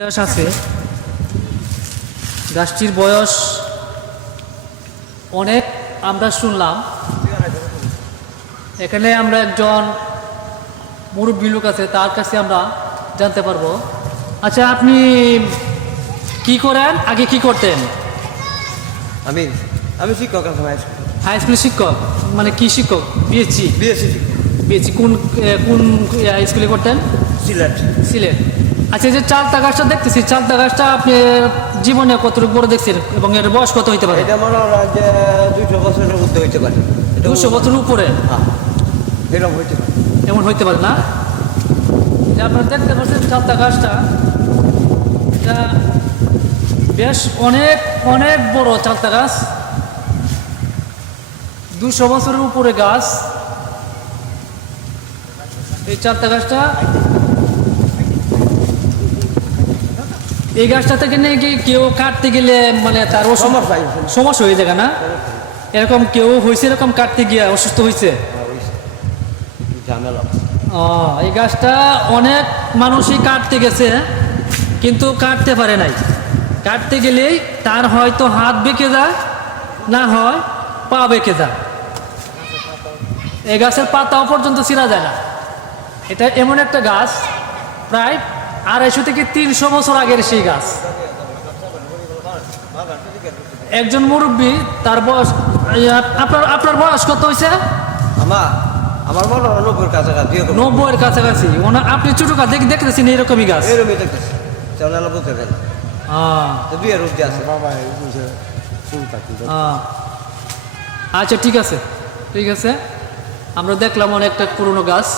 বয়স আছে। গাছটির বয়স অনেক আমরা শুনলাম। এখানে আমরা একজন মুরব্বী লোক আছে তার কাছে আমরা জানতে পারব। আচ্ছা আপনি কি করেন? আগে কি করতেন? আমি আমি শিক্ষক হাই স্কুল শিক্ষক? মানে কি শিক্ষক? বিএসসি বিএসসি বিএসসি কোন কোন স্কুলে করতেন? সিলেট। সিলেট। আচ্ছা যে চালতা গাছটা দেখতেছি চালতা গাছটা আপনি জীবনে কতটুকু বড় দেখছেন এবং এর বয়স কত হইতে পারে? এটা মনে হয় যে দুইশো বছরের মধ্যে হইতে পারে। এটা দুশো বছর উপরে? হ্যাঁ। এরকম হইতে পারে। এমন হইতে পারে না? যে আপনারা দেখতে পাচ্ছেন চালতা গাছটা এটা বেশ অনেক অনেক বড় চালতা গাছ। দুশো বছরের উপরে গাছ। এই চালতা গাছটা এই গাছটা থেকে নাকি কেউ কাটতে গেলে মানে তার সমস্যা হয়। সমস্যা হয়ে যায় না? এরকম কেউ হয়েছে এরকম কাটতে গিয়ে অসুস্থ হয়েছে? হ্যাঁ, এই গাছটা অনেক মানুষই কাটতে গেছে কিন্তু কাটতে পারে নাই। কাটতে গেলেই তার হয়তো হাত বেঁকে যায় না হয় পা বেঁকে যায়। এই গাছের পাতাও পর্যন্ত ছিঁড়া যায় না। এটা এমন একটা গাছ প্রায় আড়াইশো থেকে তিনশো বছর আগের সেই গাছ। একজন মুরব্বী তার বয়স আপনার আপনার বয়স কত হয়েছে আমার আমার হয় নব্বইয়ের কাছাকাছি নব্বইয়ের কাছাকাছি। ওনা আপনি ছোট কাজ দেখে দেখতেছেন এরকমই গাছ? এরকমই দেখতেছি। বলতে পারি। বিয়ের রুটি আছে। আহ। আচ্ছা ঠিক আছে। ঠিক আছে। আমরা দেখলাম অনেকটা পুরনো গাছ।